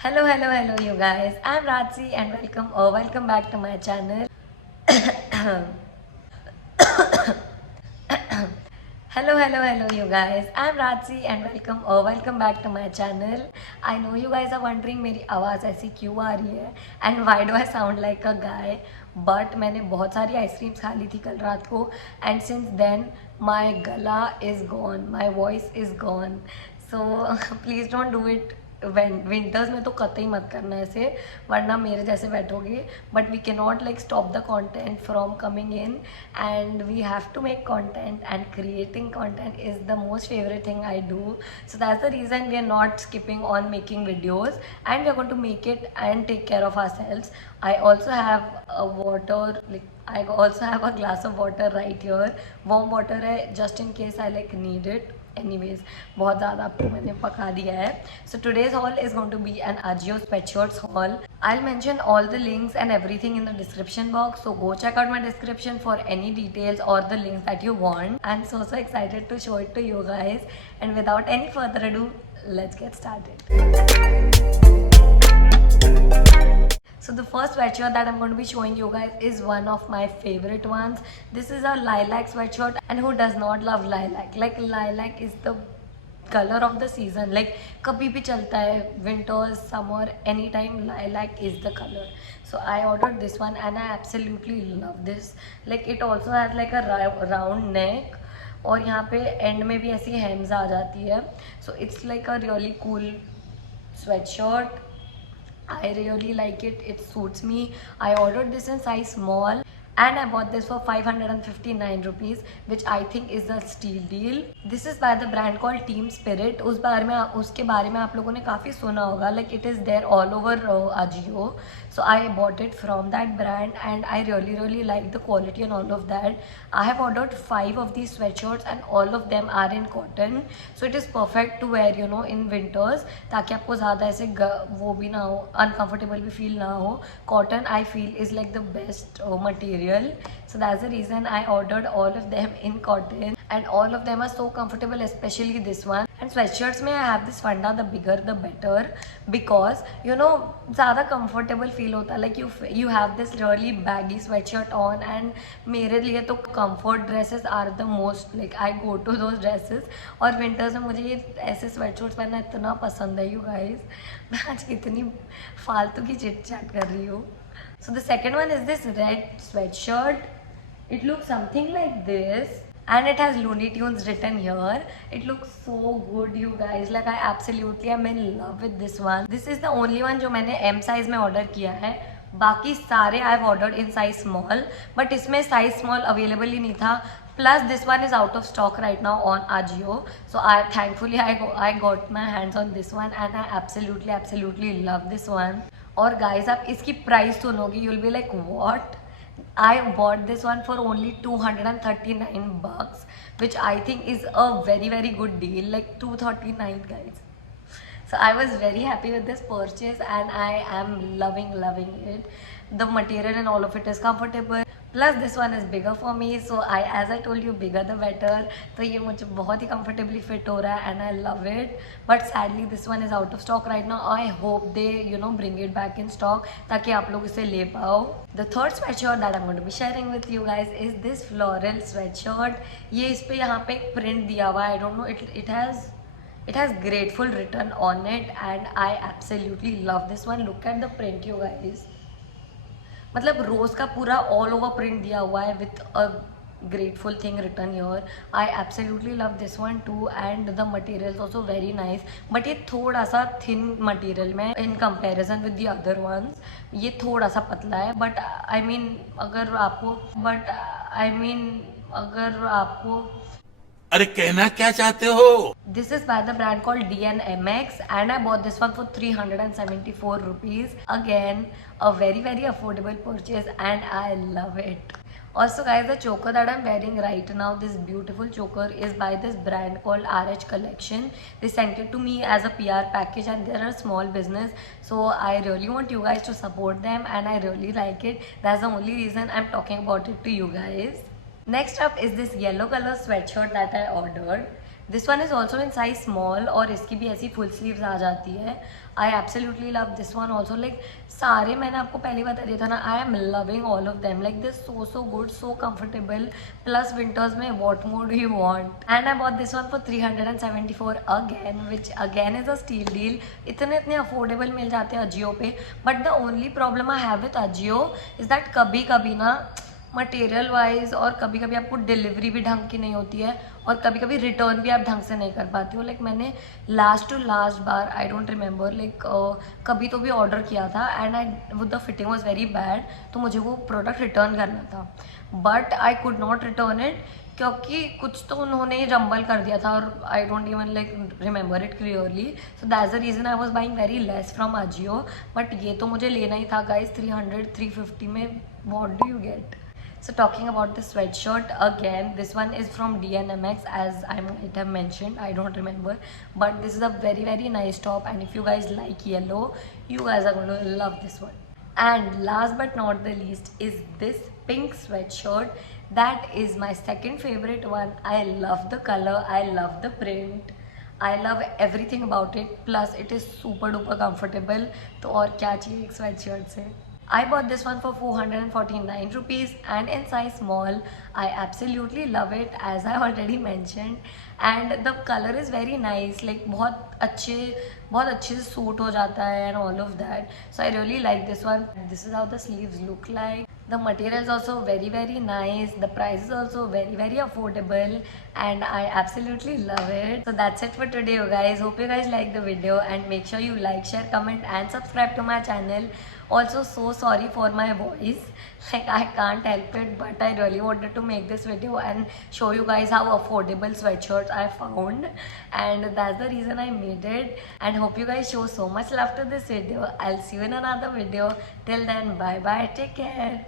Hello, you guys. I'm Ratsi and welcome back to my channel. Hello, you guys. I'm Ratsi and welcome back to my channel. I know you guys are wondering मेरी आवाज़ ऐसी क्यों आ रही है and why do I sound like a guy? But मैंने बहुत सारी ice creams खा ली थी कल रात को and since then my गला is gone, my voice is gone. So please don't do it winters में तो कतई मत करना ऐसे वरना मेरे जैसे बैठोगे but we can not like stop the content from coming in and we have to make content and creating content is the most favourite thing I do so that's the reason we are not skipping on making videos and we are going to make it and take care of ourselves I also have a water like I also have a glass of water right here warm water है just in case I like need it anyways बहुत ज़्यादा आपको मैंने पका दिया है so today's haul is going to be an Ajio sweatshirts haul I'll mention all the links and everything in the description box so go check out my description for any details or the links that you want I'm so excited to show it to you guys and without any further ado let's get started. So the first sweatshirt that I'm going to be showing you guys is one of my favorite ones. This is a lilac sweatshirt and who does not love lilac? Like lilac is the color of the season. Like kabhi bhi chalta hai, winters, summer, anytime lilac is the color. So I ordered this one and I absolutely love this. Like it also has like a round neck और यहाँ पे and में भी ऐसी हेम्स आ जाती है. So it's like a really cool sweatshirt. I really like it. It suits me. I ordered this in size small and I bought this for 559 rupees which I think is a steal deal. This is by the brand called Team Spirit. उसके बारे में आप लोगों ने काफ़ी सुना होगा. Like it is there all over Ajio. So I bought it from that brand and I really like the quality and all of that. I have ordered 5 of these sweatshirts and all of them are in cotton. So it is perfect to wear in winters ताकि आपको ज़्यादा ऐसे वो भी ना हो uncomfortable भी feel ना हो. Cotton I feel is like the best material. So that's the reason I ordered all of them in cotton and all of them are so comfortable especially this one. And sweatshirts में I have this funda the bigger the better because ज़्यादा comfortable feel होता है like you have this really baggy sweatshirt on and मेरे लिए तो comfort dresses are the most like I go to those dresses और winters में मुझे ये ऐसे sweatshirts पहनना इतना पसंद है you guys मैं आज कितनी फालतू की चिट चैट कर रही हूँ. So the second one is this red sweatshirt. It looks something like this and it has Looney Tunes written here. It looks so good you guys. Like I absolutely am in love with this one. This is the only one जो मैंने M size में order किया है. बाकी सारे I have ordered in size small but इसमें size small available ही नहीं था. Plus this one is out of stock right now on Ajio. So thankfully I got my hands on this one and I absolutely love this one. और guys आप इसकी price सुनोगे you'll be like what? I bought this one for only 239 bucks which I think is a very good deal like 239 guys. So I was very happy with this purchase and I am loving it. The material and all of it is comfortable. Plus this one is bigger for me so as I told you bigger the better. तो ये मुझे बहुत ही comfortably fit हो रहा है and I love it. But sadly this one is out of stock right now. I hope they bring it back in stock ताकि आप लोग इसे ले पाओ. The third sweatshirt that I'm going to be sharing with you guys is this floral sweatshirt. ये इस पे यहाँ पे एक print दिया हुआ है. I don't know it has grateful written on it and I absolutely love this one. Look at the print you guys. मतलब रोज का पूरा ऑल ओवर प्रिंट दिया हुआ है with a grateful thing return your. I absolutely love this one too and the material also very nice but ये थोड़ा सा thin material में in comparison with the other ones. ये थोड़ा सा पतला है बट आई मीन अगर आपको अरे कहना क्या चाहते हो. This is by the brand called DNMX and I bought this one for 374 rupees. Again, a very affordable purchase and I love it. Also guys, the choker that I'm wearing right now, this beautiful choker is by this brand called RH Collection. They sent it to me as a PR package and they're a small business. So I really want you guys to support them and I really like it. That's the only reason I'm talking about it to you guys. Next up is this yellow color sweatshirt that I ordered. This one is also in size small और इसकी भी ऐसी full sleeves आ जाती है. I absolutely love this one also. Like सारे मैंने आपको पहले बता दिया था ना, I am loving all of them. Like this so good, so comfortable, plus winters में what more do you want. And I bought this one for 374 again, which again is a steal deal. इतने affordable मिल जाते हैं अजियो पे. But the only problem I have with Ajio is that कभी कभी ना material wise और कभी कभी आपको डिलीवरी भी ढंग की नहीं होती है और कभी कभी रिटर्न भी आप ढंग से नहीं कर पाते हो. लाइक मैंने लास्ट टू लास्ट बार, आई डोंट रिमेंबर, लाइक कभी तो भी ऑर्डर किया था and I with the fitting was very bad, तो मुझे वो प्रोडक्ट रिटर्न करना था. But I could not return it क्योंकि कुछ तो उन्होंने रंबल कर दिया था और I don't even like remember it clearly. So that's the reason I was buying very less from Ajio. But ये तो मुझे लेना ही था गाइज. 300-350 में what do you get. So talking about the sweatshirt again, this one is from DNMX, as I might have mentioned, I don't remember, but this is a very nice top, and if you guys like yellow, you guys are going to love this one. And last but not the least is this pink sweatshirt. That is my second favorite one. I love the color, I love the print, I love everything about it, plus it is super duper comfortable. तो और क्या चाहिए एक sweatshirt से. I bought this one for 449 rupees and in size small. I absolutely love it, as I already mentioned, and the color is very nice. Like बहुत अच्छे से suit हो जाता है and all of that. So I really like this one. This is how the sleeves look like. The material is also very nice. The price is also very affordable, and I absolutely love it. So that's it for today, you guys. Hope you guys like the video, and make sure you like, share, comment and subscribe to my channel. Also, so sorry for my voice. Like I can't help it, but I really wanted to make this video and show you guys how affordable sweatshirts I found, and that's the reason I made it. And hope you guys show so much love to this video. I'll see you in another video. Till then, bye bye, take care.